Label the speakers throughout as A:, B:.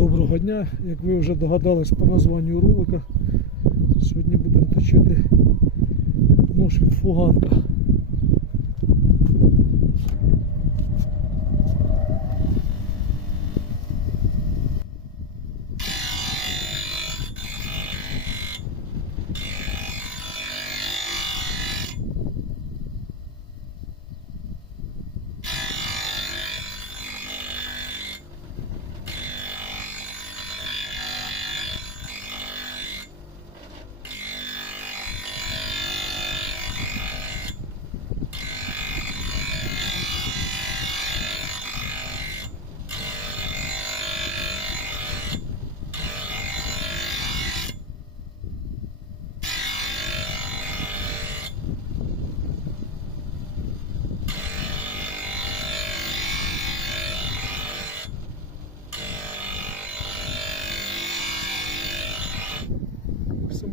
A: Доброго дня, як ви вже догадались по названню ролика, сьогодні будемо точити нож від фуганка.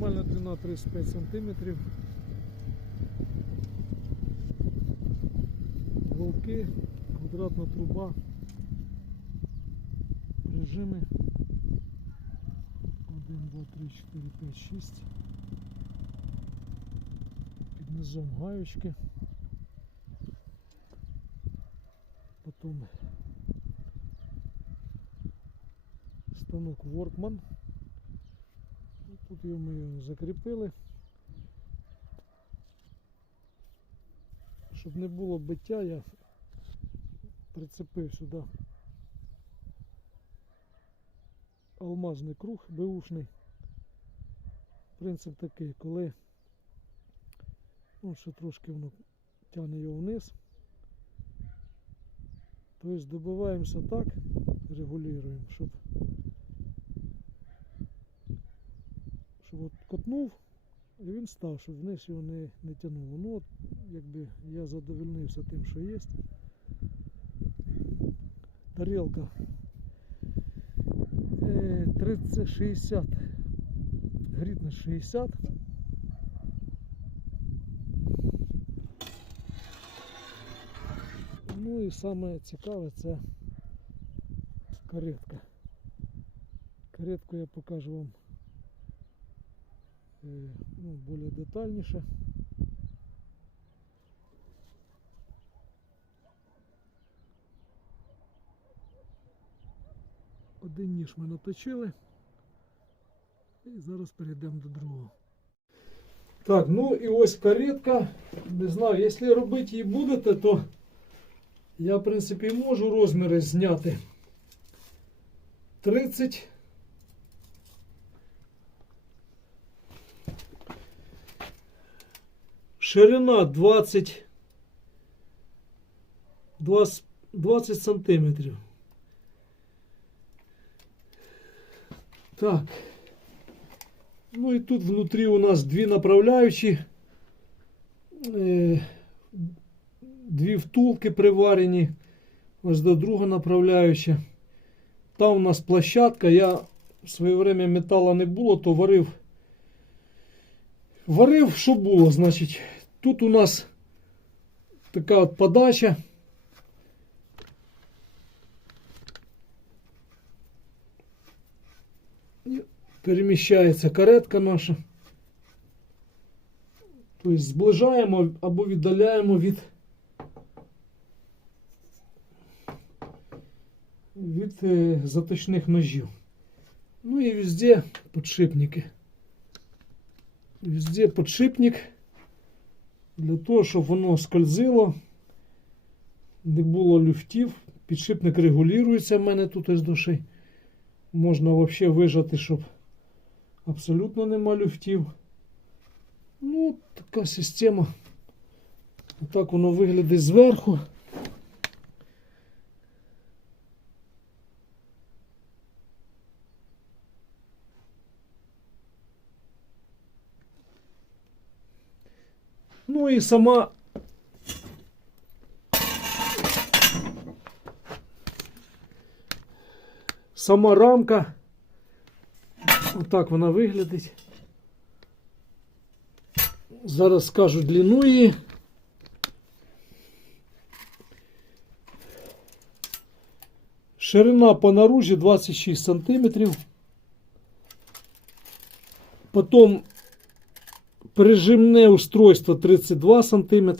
A: Максимальна длина 35 сантиметрів. Голки, квадратна труба, режими 1, 2, 3, 4, 5, 6. Під низом гаючки. Потім станок Workman. Тут ми закріпили. Щоб не було биття, я прицепив сюди алмазний круг беушний. Принцип такий, коли ну, ще трошки воно тягне його вниз. Тобто добиваємося так, регулюємо, щоб щоб от котнув і він став, щоб вниз його не, не тягнуло. Ну от якби я задовольнився тим, що є. Тарелка е, 30-60, грітність 60. Ну і саме цікаве це каретка. Каретку я покажу вам ну, більш детальніше. Один ніж ми наточили. І зараз перейдемо до другого. Так, ну і ось каретка. Не знаю, якщо робити її будете, то я, в принципі, можу розміри зняти. 30 Ширина 20 20, 20 сантиметрів. Так. Ну і тут внутрі у нас дві направляючі. Е, Дві втулки приварені. Ось до друга направляюча. Там у нас площадка. Я в своє время метала не було, то варив. Варив, що було, значить, тут у нас така от подача. Переміщається каретка наша. Тобто зближаємо або віддаляємо від, від е, заточних ножів. Ну і везде подшипники. Везде подшипник для того, щоб воно скользило, не було люфтів. Підшипник регулюється в мене тут із душі. Можна взагалі вижати, щоб абсолютно нема люфтів. Ну, така система. Отак воно виглядає зверху. Ну і сама сама рамка. Отак вона виглядить. Зараз скажу длину її. Ширина по наружі 26 см. Потім прижимне устройство 32 см.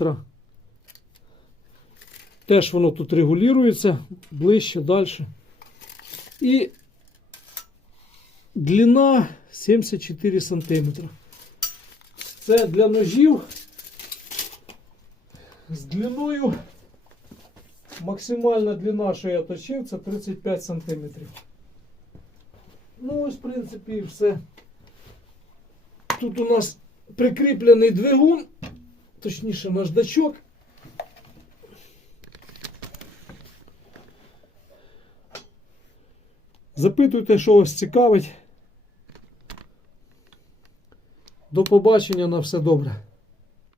A: Теж воно тут регулюється ближче, далі. І длина 74 см. Це для ножів з длиною. Максимальна длина, що я точив, це 35 см. Ну, ось, в принципі, і все. Тут у нас прикріплений двигун, точніше наждачок. Запитуйте, що вас цікавить. До побачення на все добре.